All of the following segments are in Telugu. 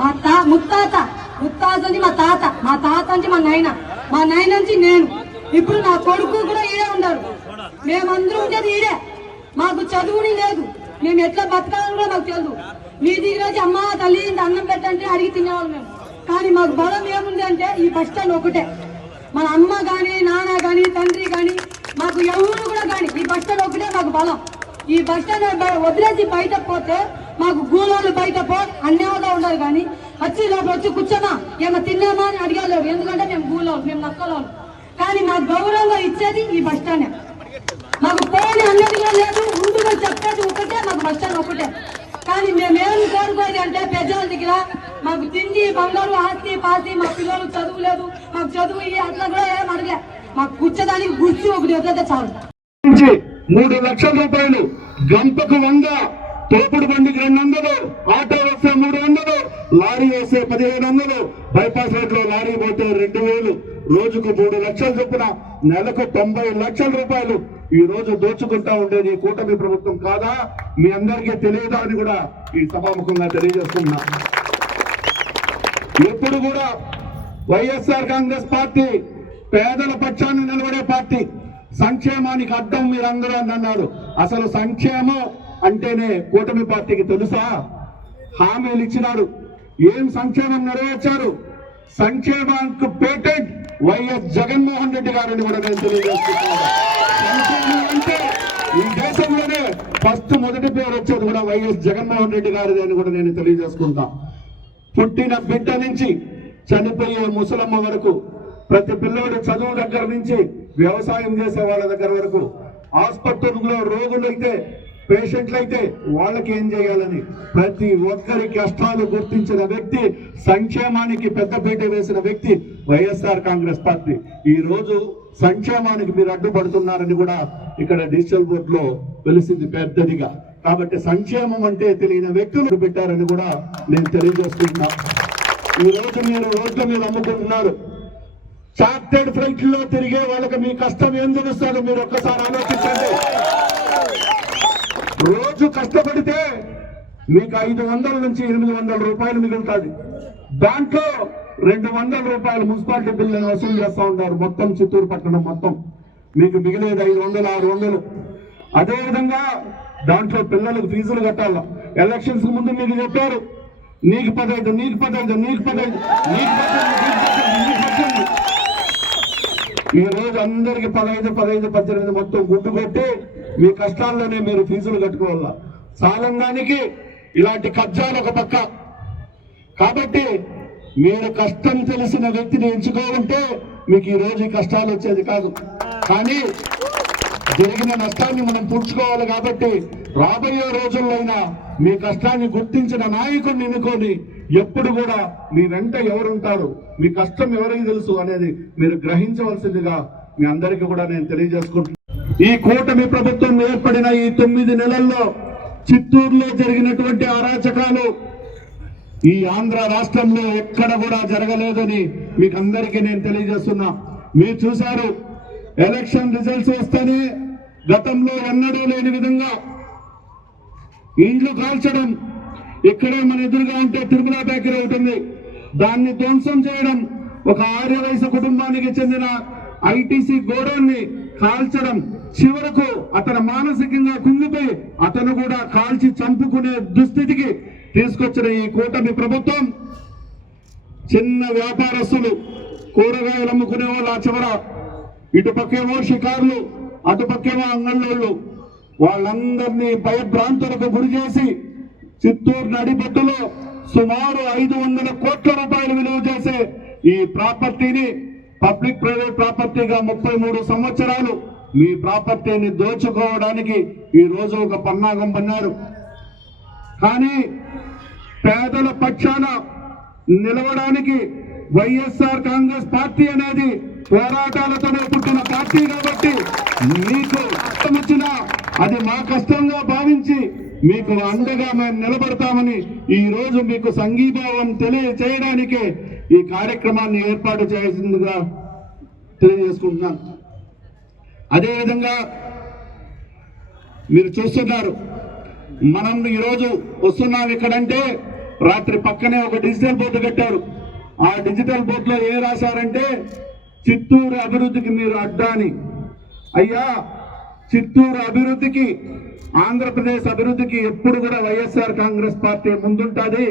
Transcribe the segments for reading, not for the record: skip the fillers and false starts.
ముత్తాత నుంచి మా తాత నుంచి మా నాయన నుంచి నేను, ఇప్పుడు నా కొడుకు కూడా ఈడే ఉన్నారు. మేమందరూ ఉండేది ఈడే. మాకు చదువుని లేదు, మేము ఎట్లా బతకాలని కూడా మాకు తెలుసు. మీ దగ్గర వచ్చి అమ్మ తల్లి అన్నం పెట్టంటే అడిగి తినేవాళ్ళు మేము. కానీ మాకు బలం ఏముంది అంటే ఈ బస్ స్టాండ్ ఒకటే. మన అమ్మ కానీ నాన్న కానీ తండ్రి కానీ మాకు ఎవరు కూడా కానీ ఈ బస్ స్టాండ్ ఒకటే మాకు బలం. ఈ బస్ స్టాండ్ వదిలేసి బయట పోతే మాకు గూలోళ్ళు బయట అన్యాయంగా ఉండాలి. కానీ వచ్చి లోపల వచ్చి కూర్చోమా ఏమో తిన్నామా అని అడిగలేరు. ఎందుకంటే మేము గూలోళ్ళు, మేము నక్కలోళ్ళు. కానీ మాకు గౌరవంగా ఇచ్చేది ఈ బస్ స్టాండ్. మాకు పోని అన్నది కూడా లేదు, ముందుగా చెప్పేది ఒకటే, మాకు బస్ స్టాండ్ ఒకటే. కానీ మేమేమి కోరుకోవాలి అంటే ప్రజల దగ్గర మాకు తిండి బంగారు ఆస్తి పాస్తి, మా పిల్లలు చదువు లేదు, మాకు చదువు అట్లా కూడా ఏం అడగలే. మాకు కూర్చోడానికి గుర్తు ఒకటి వదిలేతే చాలు. 3 లక్షల రూపాయలు, గంపకు 100, తోపుడు బండికి 200, ఆటో వస్తే 300, లారీ వస్తే 1500, బైపాస్ రోడ్ లో లారీ పోతే 2000, రోజుకు 3 లక్షల చొప్పున నెలకు 90 లక్షల రూపాయలు ఈ రోజు దోచుకుంటా ఉండేది కూటమి ప్రభుత్వం కాదా? మీ అందరికీ తెలియదా అని కూడా ఈ సభాముఖంగా తెలియజేస్తున్నా. ఎప్పుడు కూడా వైఎస్ఆర్ కాంగ్రెస్ పార్టీ పేదల పక్షాన్ని నిలబడే పార్టీ. సంక్షేమానికి అడ్డం మీరందరూ అన్నారు. అసలు సంక్షేమం అంటేనే కూటమి పార్టీకి తెలుసా? హామీలు ఇచ్చినారు, ఏం సంక్షేమం నెరవేర్చారు? సంక్షేమానికి పేటెంట్ వైఎస్ జగన్మోహన్ రెడ్డి గారిని కూడా నేను తెలియజేస్తున్నాను. సంక్షేమం అంటే ఈ దేశంలోనే మొదటి పేరు వచ్చేది కూడా వైఎస్ జగన్మోహన్ రెడ్డి గారిది అని కూడా నేను తెలియజేసుకుంటా. పుట్టిన బిడ్డ నుంచి చనిపోయే ముసలమ్మ వరకు, ప్రతి పిల్లడు చదువు దగ్గర నుంచి వ్యవసాయం చేసే వాళ్ళ దగ్గర వరకు, ఆసుపత్రుల్లో రోగులైతే పేషెంట్లయితే వాళ్ళకి ఏం చేయాలని ప్రతి ఒక్కరి కష్టాలు గుర్తించిన వ్యక్తి, సంక్షేమానికి పెద్దపీట వేసిన వ్యక్తి వైఎస్ఆర్ కాంగ్రెస్ పార్టీ. ఈ రోజు సంక్షేమానికి మీరు అడ్డుపడుతున్నారని కూడా ఇక్కడ డిజిటల్ బోర్డ్ లో వెలిసింది పెద్దదిగా. కాబట్టి సంక్షేమం అంటే తెలియని వ్యక్తులు పెట్టారని కూడా నేను తెలియజేస్తున్నా. ఈ రోజు మీరు రోడ్ల మీద అమ్ముకుంటున్నారు. చార్టెడ్ ఫ్లైట్లో తిరిగే వాళ్ళకి మీ కష్టం ఏం తెలుస్తుందో మీరు ఒక్కసారి ఆలోచించండి. రోజు కష్టపడితే మీకు 500 నుంచి 800 రూపాయలు మిగులుతుంది. దాంట్లో 200 రూపాయలు మున్సిపాలిటీ బిల్లులను వసూలు చేస్తూ ఉంటారు. మొత్తం చిత్తూరు పట్టణం మొత్తం మీకు మిగిలేదు 500, 600. అదేవిధంగా దాంట్లో పిల్లలకు ఫీజులు కట్టాల. ఎలక్షన్స్ ముందు మీకు చెప్పారు, నీకు 15, నీకు 15, నీకు 15, నీకు 15. ఈ రోజు అందరికి 15, 18 మొత్తం గుడ్డు కొట్టి మీ కష్టాల్లోనే మీరు ఫీజులు కట్టుకోవాల. సాలంగానికి ఇలాంటి కబ్జాలు ఒక పక్క. కాబట్టి మీరు కష్టం తెలిసిన వ్యక్తిని ఎంచుకోవాలంటే మీకు ఈ రోజు కష్టాలు వచ్చేది కాదు. కానీ జరిగిన నష్టాన్ని మనం పూడ్చుకోవాలి. కాబట్టి రాబోయే రోజుల్లో అయినా మీ కష్టాన్ని గుర్తించిన నాయకుడిని ఎన్నుకొని ఎప్పుడు కూడా మీ వెంట ఎవరుంటారు, మీ కష్టం ఎవరికి తెలుసు అనేది మీరు గ్రహించవలసిందిగా మీ అందరికీ కూడా నేను తెలియజేసుకుంటున్నాను. ఈ కూటమి ప్రభుత్వం ఏర్పడిన ఈ 9 నెలల్లో చిత్తూరులో జరిగినటువంటి అరాచకాలు ఈ ఆంధ్ర రాష్ట్రంలో ఎక్కడ కూడా జరగలేదని మీకు అందరికీ నేను తెలియజేస్తున్నా. మీరు చూశారు, ఎలక్షన్ రిజల్ట్స్ వస్తేనే గతంలో ఎన్నడూ లేని విధంగా ఇండ్లు కాల్చడం, ఇక్కడే మన ఎదురుగా ఉంటే తిరుమల బేకరీ ఉంటుంది, దాన్ని ధ్వంసం చేయడం, ఒక ఆర్యవైశ్య కుటుంబానికి చెందిన ఐటీసీ గోడౌన్ని కాల్చడం, చివరకు అతను మానసికంగా కుంగిపోయి అతను కూడా కాల్చి చంపుకునే దుస్థితికి తీసుకొచ్చిన ఈ కూటమి ప్రభుత్వం చిన్న వ్యాపారస్తులు, కూరగాయలు అమ్ముకునే వాళ్ళు ఆ చివర, ఇటుపక్కేమో షికారులు, అటుపక్కేమో అంగళ్ళోళ్ళు, వాళ్ళందరినీ భయభ్రాంతులకు గురి చేసి చిత్తూరు నడిబొట్టులో సుమారు 500 కోట్ల రూపాయలు విలువ చేసే ఈ ప్రాపర్టీని పబ్లిక్ ప్రైవేట్ ప్రాపర్టీగా 33 సంవత్సరాలు మీ ప్రాపర్టీని దోచుకోవడానికి ఈ రోజు ఒక పన్నాగం పన్నారు. కానీ పేదల పక్షాన నిలవడానికి వైఎస్ఆర్ కాంగ్రెస్ పార్టీ అనేది పోరాటాలతోనే పుట్టిన పార్టీ. కాబట్టి మీకు కష్టం వచ్చినా అది మా కష్టంగా భావించి మీకు అండగా మేము నిలబడతామని ఈ రోజు మీకు సంఘీభావం తెలియచేయడానికే ఈ కార్యక్రమాన్ని ఏర్పాటు చేయాల్సిందిగా తెలియజేసుకుంటున్నాను. అదేవిధంగా మీరు చూస్తున్నారు, మనం ఈరోజు వస్తున్నాం ఇక్కడంటే రాత్రి పక్కనే ఒక డిజిటల్ బోర్డు కట్టారు. ఆ డిజిటల్ బోర్డులో ఏ రాశారంటే చిత్తూరు అభివృద్ధికి మీరు అడ్డాని. అయ్యా, చిత్తూరు అభివృద్ధికి, ఆంధ్రప్రదేశ్ అభివృద్ధికి ఎప్పుడు కూడా వైఎస్ఆర్ కాంగ్రెస్ పార్టీ ముందుంటుంది.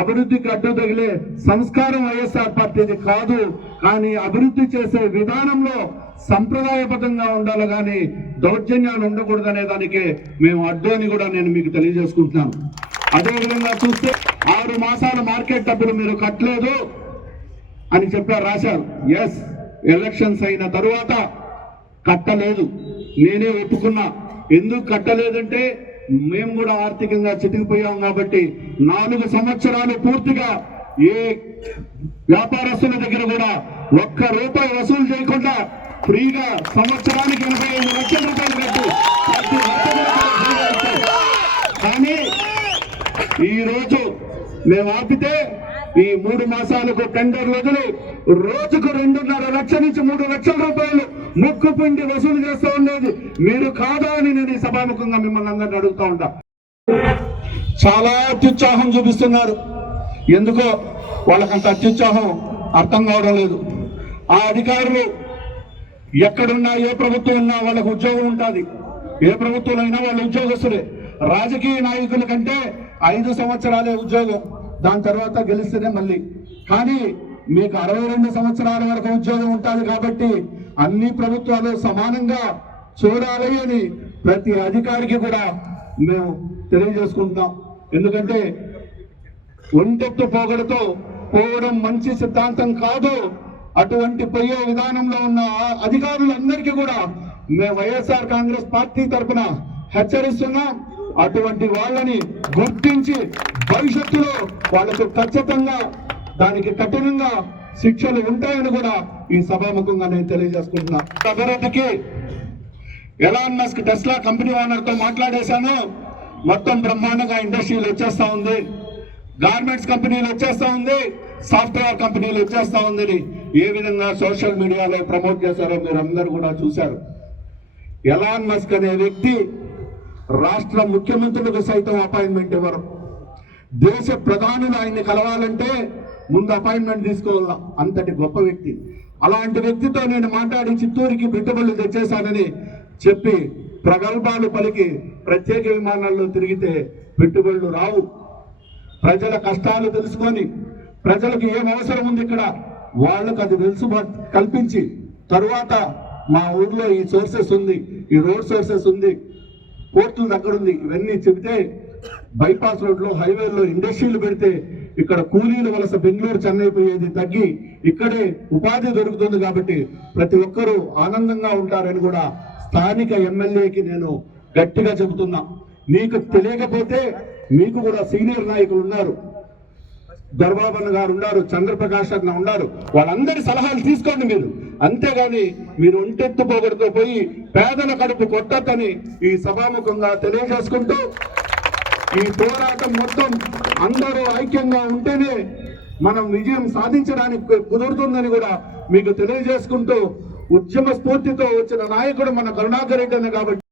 అభివృద్ధికి అడ్డు తగిలే సంస్కారం వైఎస్ఆర్ పార్టీది కాదు. కానీ అభివృద్ధి చేసే విధానంలో సంప్రదాయబద్ధంగా ఉండాలి, కానీ దౌర్జన్యాలు ఉండకూడదనే దానికే మేము అడ్డు అని కూడా నేను మీకు తెలియజేసుకుంటున్నాను. అదేవిధంగా చూస్తే 6 మాసాల మార్కెట్ డబ్బులు మీరు కట్టలేదు అని చెప్పారు, రాశారు. ఎస్, ఎలక్షన్స్ అయిన తరువాత కట్టలేదు, నేనే ఒప్పుకున్నా. ఎందుకు కట్టలేదంటే మేము కూడా ఆర్థికంగా చితికిపోయాం కాబట్టి 4 సంవత్సరాలు పూర్తిగా ఏ వ్యాపారస్తుల దగ్గర కూడా ఒక్క రూపాయి వసూలు చేయకుండా ఫ్రీగా సంవత్సరానికి 85 లక్షల రూపాయలు కట్టు కానీ ఈ రోజు మేము ఆపితే ఈ 3 మాసాలకు టెండర్లు వదిలి రోజుకు 2.5 లక్షల నుంచి 3 లక్షల రూపాయలు ముక్కు పిండి వసూలు చేస్తూ ఉండేది మీరు కాదా అని నేను ఈ సభాముఖంగా మిమ్మల్ని అందరినీ అడుగుతా ఉంటా. చాలా అత్యుత్సాహం చూపిస్తున్నారు. ఎందుకో వాళ్ళకంత అత్యుత్సాహం అర్థం కావడం లేదు. ఆ అధికారులు ఎక్కడున్నా, ఏ ప్రభుత్వం ఉన్నా వాళ్ళకు ఉద్యోగం ఉంటుంది. ఏ ప్రభుత్వంలో అయినా వాళ్ళ ఉద్యోగస్తులే. రాజకీయ నాయకుల కంటే 5 సంవత్సరాలే ఉద్యోగం, దాని తర్వాత గెలిస్తేనే మళ్ళీ. కానీ మీకు 62 సంవత్సరాల వరకు ఉద్యోగం ఉంటుంది కాబట్టి అన్ని ప్రభుత్వాలు సమానంగా చూడాలి అని ప్రతి అధికారికి కూడా మేము తెలియజేసుకుంటున్నాం. ఎందుకంటే ఒంటెత్తు పోగడతో పోవడం మంచి సిద్ధాంతం కాదు. అటువంటి పోయే విధానంలో ఉన్న అధికారులందరికీ కూడా మేము వైఎస్ఆర్ కాంగ్రెస్ పార్టీ తరఫున హెచ్చరిస్తున్నాం. అటువంటి వాళ్ళని గుర్తించి భవిష్యత్తులో వాళ్ళకు ఖచ్చితంగా దానికి కఠినంగా శిక్షలు ఉంటాయని కూడా ఈ సభాముఖంగా నేను తెలియజేసుకుంటున్నా. అభివృద్ధికి Elon Musk Tesla company owner తో మాట్లాడేశాను. మొత్తం బ్రహ్మాండంగా ఇండస్ట్రీలు వచ్చేస్తా ఉంది, గార్మెంట్స్ కంపెనీలు వచ్చేస్తా ఉంది, సాఫ్ట్వేర్ కంపెనీలు వచ్చేస్తా ఉందని ఏ విధంగా సోషల్ మీడియాలో ప్రమోట్ చేశారో మీరు అందరూ కూడా చూశారు. ఎలాన్ మస్క్ అనే వ్యక్తి రాష్ట్ర ముఖ్యమంత్రులకు సైతం అపాయింట్మెంట్ ఇవ్వరు. దేశ ప్రధానులు ఆయన్ని కలవాలంటే ముందు అపాయింట్మెంట్ తీసుకోవాలా, అంతటి గొప్ప వ్యక్తి. అలాంటి వ్యక్తితో నేను మాట్లాడి చిత్తూరుకి పెట్టుబడులు తెచ్చేశానని చెప్పి ప్రగల్భాలు పలికి ప్రత్యేక విమానాల్లో తిరిగితే పెట్టుబడులు రావు. ప్రజల కష్టాలు తెలుసుకొని ప్రజలకు ఏం అవసరం ఉంది ఇక్కడ వాళ్ళకు అది వెలుసుబాటు కల్పించి తరువాత మా ఊర్లో ఈ సోర్సెస్ ఉంది, ఈ రోడ్ సోర్సెస్ ఉంది, పోర్టుల దగ్గర ఉంది, ఇవన్నీ చెబితే బైపాస్ రోడ్లో హైవేలో ఇండస్ట్రీలు పెడితే ఇక్కడ కూలీల వలస బెంగళూరు చెన్నై పోయేది తగ్గి ఇక్కడే ఉపాధి దొరుకుతుంది కాబట్టి ప్రతి ఒక్కరూ ఆనందంగా ఉంటారని కూడా స్థానిక ఎమ్మెల్యేకి నేను గట్టిగా చెబుతున్నా. మీకు తెలియకపోతే మీకు కూడా సీనియర్ నాయకులు ఉన్నారు, దర్బాబన్న గారు ఉన్నారు, చంద్రప్రకాష్ అన్న ఉన్నారు, వాళ్ళందరి సలహాలు తీసుకోండి మీరు. అంతేగాని మీరు ఒంటెత్తు పోగొడుతూ పోయి పేదల కడుపు కొట్టని ఈ సభాముఖంగా తెలియజేసుకుంటూ ఈ పోరాటం మొత్తం అందరూ ఐక్యంగా ఉంటేనే మనం విజయం సాధించడానికి కుదురుతుందని కూడా మీకు తెలియజేసుకుంటూ ఉద్యమ స్ఫూర్తితో వచ్చిన నాయకుడు మన కరుణాకర్ రెడ్డి అన్న కాబట్టి